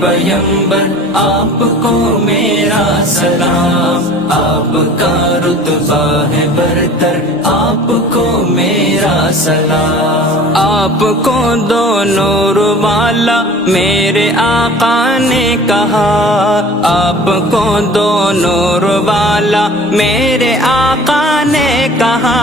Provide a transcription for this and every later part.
پیغمبر آپ کو میرا سلام، آپ کا رتبہ ہے برتر آپ کو میرا سلام۔ آپ کو دو نور والا میرے آقا نے کہا، آپ کو دو نور والا میرے آقا نے کہا،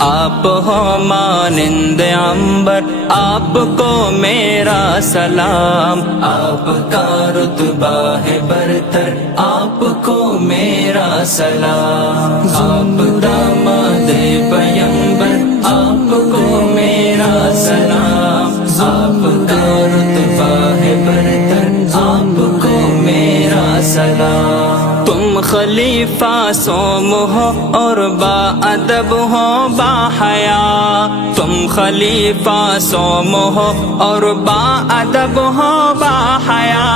آپ ہو مانند عنبر آپ کو میرا سلام، آپ کا رتبہ ہے برتر آپ کو میرا سلام۔ آپ داماد پیغمبر آپ کو میرا سلام، آپ کا رتبہ ہے برتر آپ کو میرا سلام۔ تم خلیفہ سوم ہو اور با ادب ہو با حیا، تم خلیفہ سوم ہو اور با ادب ہو با حیا،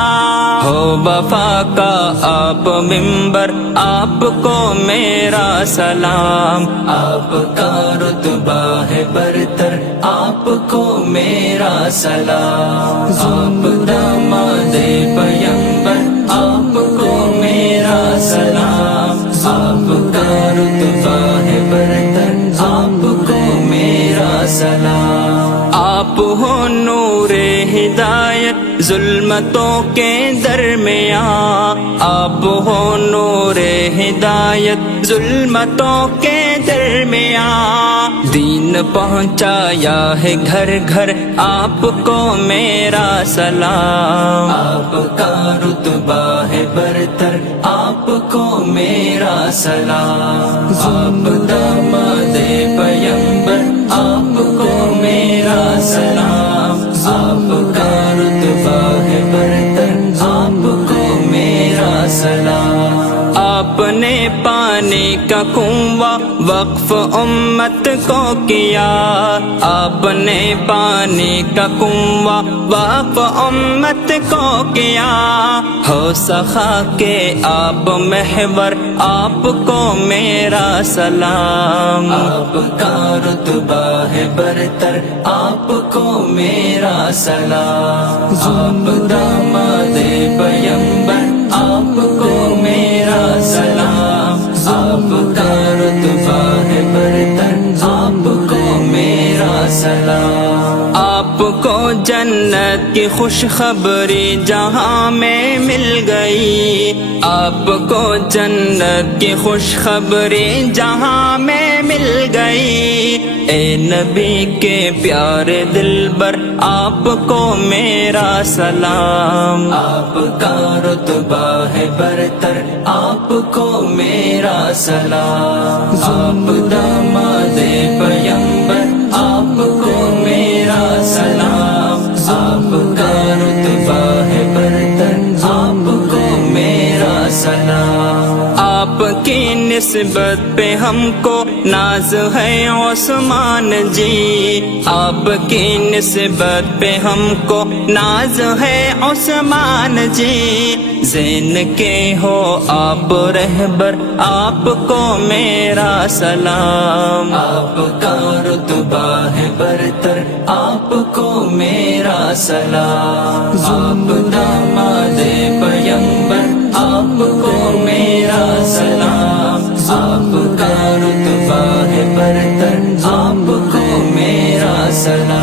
ہو وفا کا آپ ممبر آپ کو میرا سلام، آپ کا رتبہ ہے برتر آپ کو میرا سلام۔ آپ داماد پیغمبر آپ کو میرا سلام، آپ کا رتبہ ہے برتر آپ کو میرا سلام۔ آپ ہو نور ہدایت ظلمتوں کے درمیان، آپ ہو نور ہدایت ظلمتوں کے درمیان، دین پہنچایا ہے گھر گھر آپ کو میرا سلام، آپ کا رتبہ ہے برتر آپ کو میرا سلام۔ آپ داماد پیغمبر آپ کو میرا سلام، آپ کا رتبہ ہے برتر آپ کو میرا سلام۔ آپ نے پانی کا کنواں وقف امت کو کیا، آپ نے پانی کا کنواں وقف امت کو کیا، ہو سخا کے آپ محور آپ کو میرا سلام، آپ کا رتبہ ہے برتر آپ کو میرا سلام۔ آپ داماد پیغمبر آپ کو میرا سلام، آپ کا رتبہ ہے برتر آپ کو میرا سلام۔ آپ کو جنت کی خوشخبری جہاں میں مل گئی، آپ کو جنت کی خوشخبری جہاں میں مل گئی، اے نبی کے پیارے دلبر آپ کو میرا سلام، آپ کا رتبہ ہے برتر آپ کو میرا سلام۔ آپ داماد پیغمبر آپ کو میرا سلام، آپ کا رتبہ ہے برتر آپ کو میرا سلام۔ آپ کی نسبت پہ ہم کو ناز ہے عثمان جی، آپ کی نسبت پہ ہم کو ناز ہے عثمان جی، زین کے ہو آپ رہبر آپ کو میرا سلام، آپ کا رتبہ ہے برتر آپ کو میرا سلام۔ آپ داماد پیغمبر آپ کو میرا سلام، آپ کا رتبہ ہے برتر آپ کو میرا سلام۔